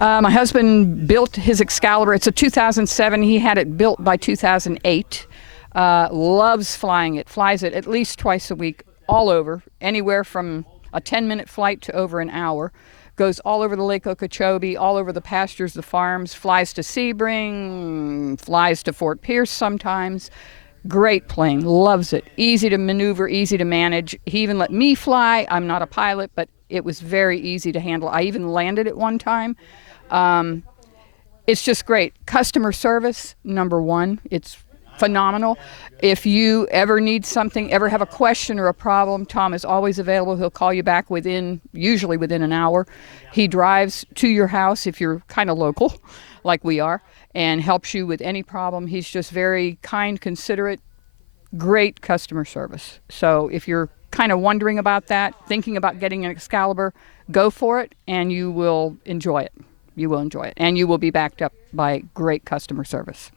My husband built his Excalibur. It's a 2007. He had it built by 2008. Loves flying it. Flies it at least twice a week, all over, anywhere from a 10-minute flight to over an hour. Goes all over the Lake Okeechobee, all over the pastures, the farms. Flies to Sebring, flies to Fort Pierce sometimes. Great plane. Loves it. Easy to maneuver, easy to manage. He even let me fly. I'm not a pilot, but it was very easy to handle. I even landed it one time. It's just great. Customer service, number one. It's phenomenal. If you ever need something, ever have a question or a problem, Tom is always available. He'll call you back usually within an hour. He drives to your house if you're kind of local, like we are, and helps you with any problem. He's just very kind, considerate, great customer service. So if you're kind of wondering about that, thinking about getting an Excalibur, go for it, and you will enjoy it. You will enjoy it, and you will be backed up by great customer service.